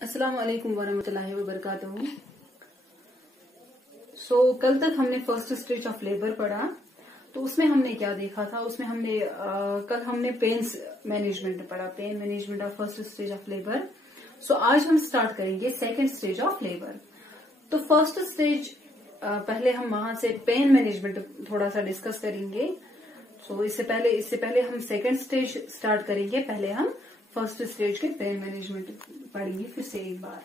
अस्सलाम वालेकुम वरहमतुल्लाहि वबरकातुहू। कल तक हमने फर्स्ट स्टेज ऑफ लेबर पढ़ा, तो उसमें हमने क्या देखा था। उसमें हमने कल हमने पेन मैनेजमेंट पढ़ा, pain management of first stage of labour. आज हम स्टार्ट करेंगे सेकंड स्टेज ऑफ लेबर। तो फर्स्ट स्टेज पहले हम वहां से पेन मैनेजमेंट थोड़ा सा डिस्कस करेंगे। इससे पहले हम सेकंड स्टेज स्टार्ट करेंगे। पहले हम फर्स्ट स्टेज के पेन मैनेजमेंट पढ़ेंगे फिर से एक बार।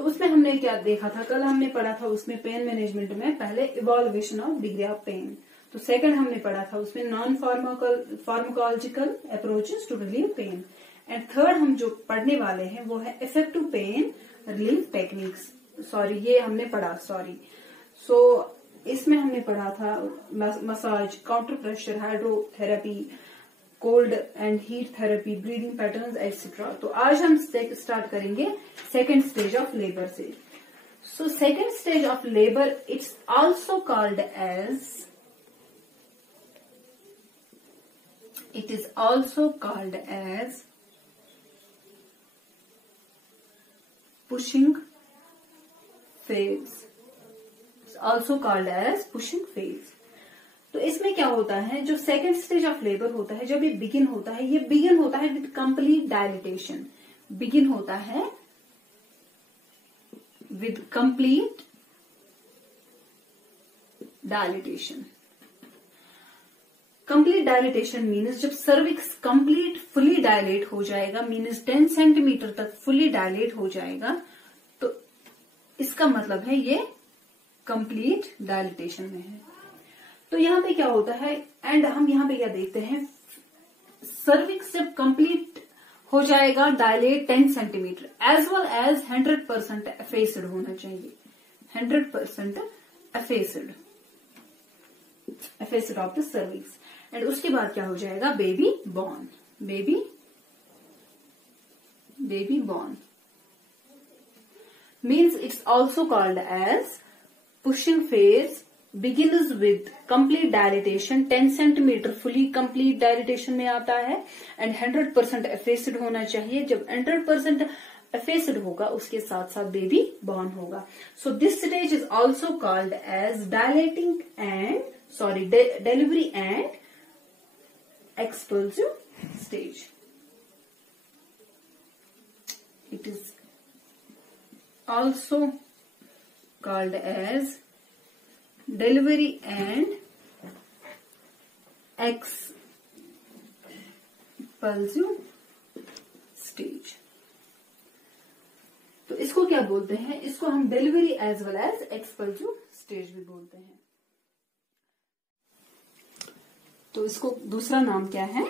उसमें हमने क्या देखा था, कल हमने पढ़ा था उसमें पेन मैनेजमेंट में पहले evolution of degree of pain. तो सेकंड हमने पढ़ा था उसमें non pharmacological approaches to relieve pain. And third हम जो पढ़ने वाले हैं वो है इफेक्टिव पेन रिलीफ टेक्निक्स। ये हमने पढ़ा। इसमें हमने पढ़ा था massage, counter pressure, hydrotherapy, cold and heat therapy, breathing patterns etcetera. तो आज हम स्टार्ट करेंगे सेकेंड स्टेज ऑफ लेबर से। Second stage of labour it's also called as pushing phase. Also called as pushing phase. तो इसमें क्या होता है, जो सेकेंड स्टेज ऑफ लेबर होता है, जब ये बिगिन होता है विद कंप्लीट डायलिटेशन। बिगिन होता है with complete dilatation. Complete dilatation means जब सर्विक्स कंप्लीट फुली डायलेट हो जाएगा, मीन्स 10 सेंटीमीटर तक फुली डायलेट हो जाएगा, तो इसका मतलब है ये कंप्लीट डायलिटेशन में है। तो यहाँ पे क्या होता है, एंड हम यहाँ पे क्या देखते हैं, सर्विक्स जब कंप्लीट हो जाएगा dilate 10 centimetre as well as 100% effaced होना चाहिए। 100% effaced of the cervix. And उसके बाद क्या हो जाएगा, baby born. Baby born means it's also called as pushing phase, begins with complete dilatation, 10 centimetre fully complete dilatation में आता है, एंड 100% एफेस्ड होना चाहिए। जब 100% एफेस्ड होगा उसके साथ साथ बेबी बॉर्न होगा। This stage is also called as dilating and delivery and explosive stage. It is also called as delivery and expulsive stage। तो इसको क्या बोलते हैं, इसको हम delivery as well as expulsive stage भी बोलते हैं। तो इसको दूसरा नाम क्या है,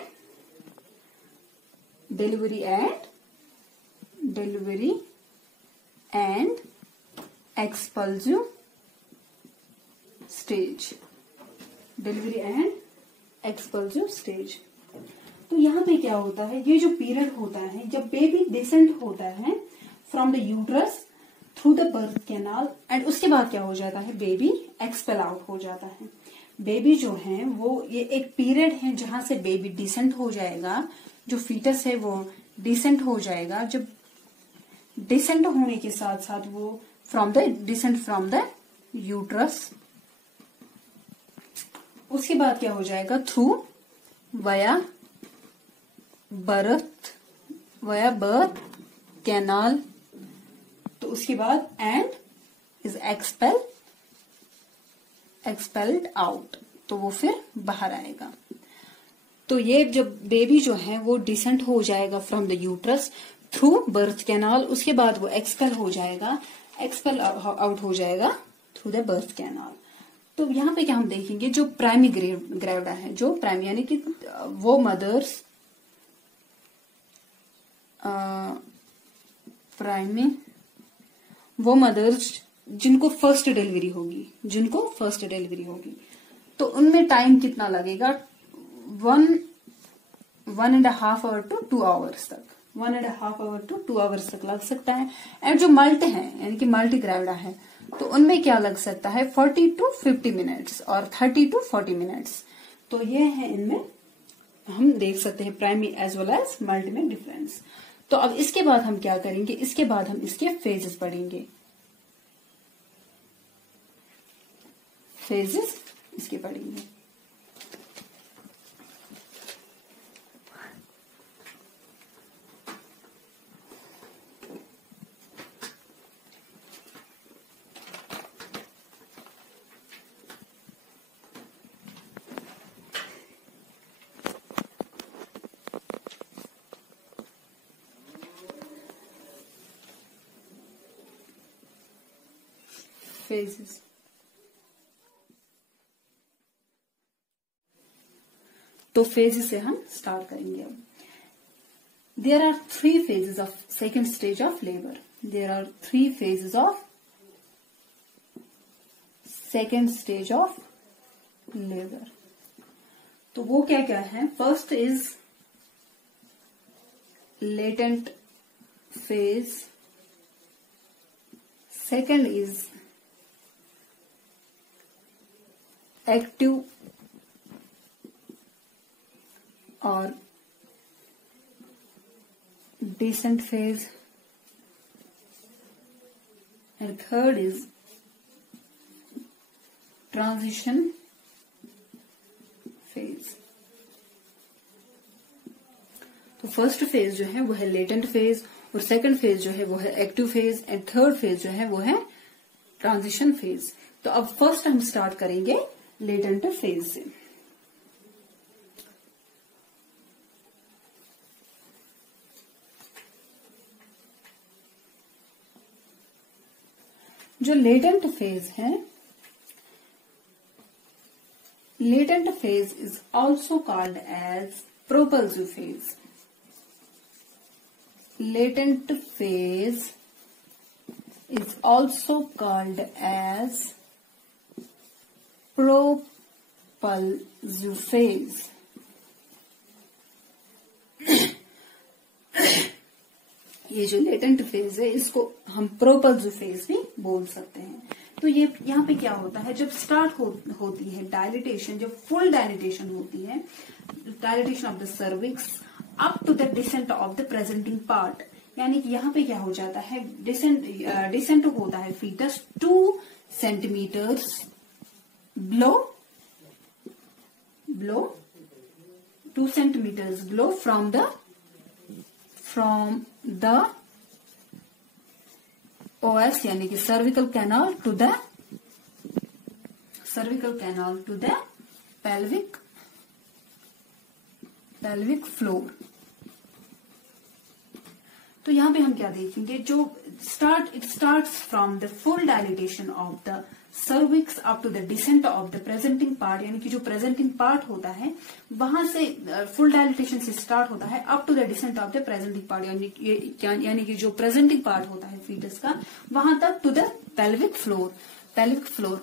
delivery and expulsive stage. Delivery and expulsive stage. तो यहाँ पे क्या होता है, ये जो पीरियड होता है जब बेबी डिसेंट होता है from the uterus through the birth canal, and उसके बाद क्या हो जाता है, बेबी एक्सपेल आउट हो जाता है। बेबी जो है वो ये एक पीरियड है जहां से बेबी डिसेंट हो जाएगा, जो फीटस है वो डिसेंट हो जाएगा। जब डिसेंट होने के साथ साथ वो descent from the uterus, उसके बाद क्या हो जाएगा, थ्रू वया बर्थ कैनाल। तो उसके बाद एंड इज एक्सपेल्ड आउट, तो वो फिर बाहर आएगा। तो ये जब बेबी जो है वो डिसेंट हो जाएगा from the uterus through birth canal, उसके बाद वो एक्सपेल आउट हो जाएगा थ्रू द बर्थ कैनाल। तो यहाँ पे क्या हम देखेंगे, जो प्राइमरी ग्रेविडा है, जो प्राइमरी यानी कि वो मदर्स जिनको फर्स्ट डिलीवरी होगी, तो उनमें टाइम कितना लगेगा, 1.5 आवर टू 2 आवर्स तक। 1.5 आवर टू 2 आवर्स तक लग सकता है। एंड जो मल्टी है यानी कि मल्टी ग्रेविडा है, तो उनमें क्या लग सकता है, 40 to 50 मिनट्स और 30 to 40 मिनट्स। तो ये है, इनमें हम देख सकते हैं primary as well as multi में डिफरेंस। तो अब इसके बाद हम क्या करेंगे, इसके बाद हम इसके फेजेस पढ़ेंगे, फेजेस इसके पढ़ेंगे। फेजेस, तो फेजेस से हम स्टार्ट करेंगे। अब there are 3 phases of second stage of labour. There are 3 phases of second stage of labour. तो वो क्या क्या है? First is latent phase, second is active और decent phase, and third is transition phase। तो first phase जो है वो है लेटेंट फेज, और सेकंड फेज जो है वो है active phase, and third phase जो है वो है ट्रांजिशन फेज। तो अब फर्स्ट हम स्टार्ट करेंगे लेटेंट फेज से। जो लेटेंट फेज है, latent phase is also called as propulsive phase. Latent phase is also called as propulsive phase. ये जो लेटेंट फेज है इसको हम प्रोपल्सिव फेज भी बोल सकते हैं। तो ये यहाँ पे क्या होता है, जब स्टार्ट होती है डायलिटेशन, जब फुल डायलिटेशन होती है, dilatation of the cervix up to the descent of the presenting part, यानी कि यहाँ पे क्या हो जाता है, डिसेंट होता है foetus 2 centimetres below 2 centimetres below from the OS, यानी कि cervical canal to the pelvic floor. तो यहां पे हम क्या देखेंगे, जो it starts from the full dilatation of the cervix up to the descent of the presenting part, यानी कि जो प्रेजेंटिंग पार्ट होता है वहां से फुल डायलिटेशन से स्टार्ट होता है up to the descent of the presenting part, यानी कि जो प्रेजेंटिंग पार्ट होता है फीटस का वहां तक टू द पेल्विक फ्लोर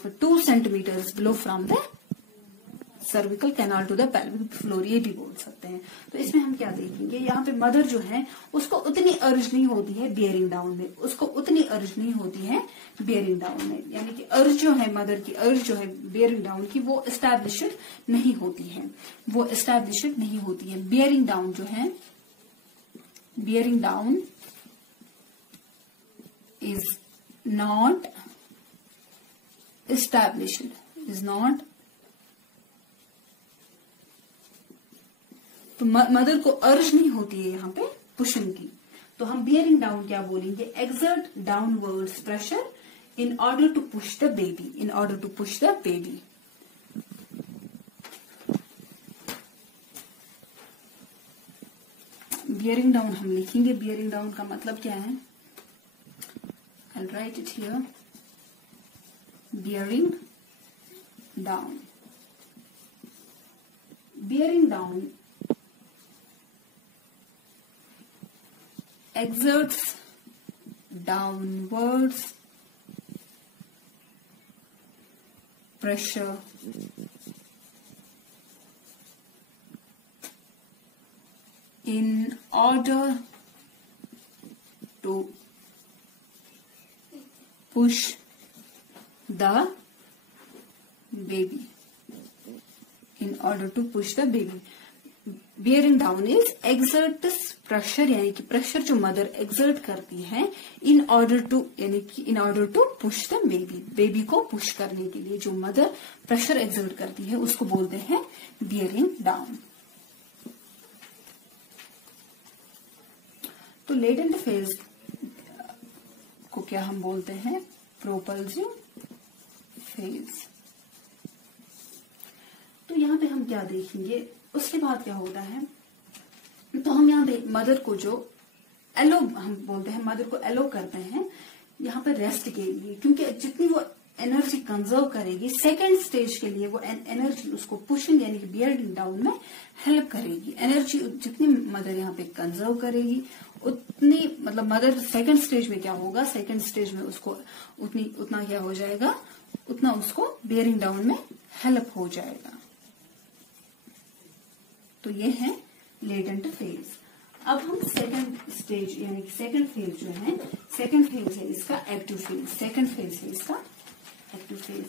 पर 2 centimetres below from the cervical canal to the pelvic floor, ये भी बोल सकते हैं। तो इसमें हम क्या देखेंगे, यहाँ पे मदर जो है उसको उतनी अर्ज नहीं होती है बियरिंग डाउन में, यानी कि अर्ज जो है, मदर की अर्ज जो है बियरिंग डाउन की, वो एस्टैब्लिश्ड नहीं होती है, बियरिंग डाउन जो है, bearing down is not established, तो मदर को अर्ज नहीं होती है यहाँ पे पुशन की। तो हम बियरिंग डाउन क्या बोलेंगे, exert downwards pressure in order to push the baby. Bearing down हम लिखेंगे, बियरिंग डाउन का मतलब क्या है, I will write it here, bearing down exerts downwards pressure in order to push the baby, bearing down is exerts pressure, यानी कि pressure जो mother exert करती है इन ऑर्डर टू, यानी कि in order to push the baby, baby को push करने के लिए जो मदर प्रेशर एक्सर्ट करती है उसको बोलते हैं बियरिंग डाउन। तो लेटेंट फेज को क्या हम बोलते हैं? Propulsive phase. तो यहाँ पे हम क्या देखेंगे, उसके बाद क्या होता है, तो हम यहाँ पे मदर को जो एलो हम बोलते हैं, मदर को एलो करते हैं यहाँ पे रेस्ट के लिए, क्योंकि जितनी वो एनर्जी कंजर्व करेगी सेकेंड स्टेज के लिए, वो एनर्जी उसको पुशिंग यानी कि बियरिंग डाउन में हेल्प करेगी। एनर्जी जितनी मदर यहाँ पे कंजर्व करेगी उतनी, मतलब मदर सेकेंड स्टेज में क्या होगा, सेकेंड स्टेज में उसको उतना क्या हो जाएगा, उतना उसको बियरिंग डाउन में हेल्प हो जाएगा। तो ये है लेटेंट फेज। अब हम सेकंड स्टेज यानी कि सेकंड फेज जो है, सेकंड फेज है इसका एक्टिव फेज, सेकंड फेज है इसका एक्टिव फेज।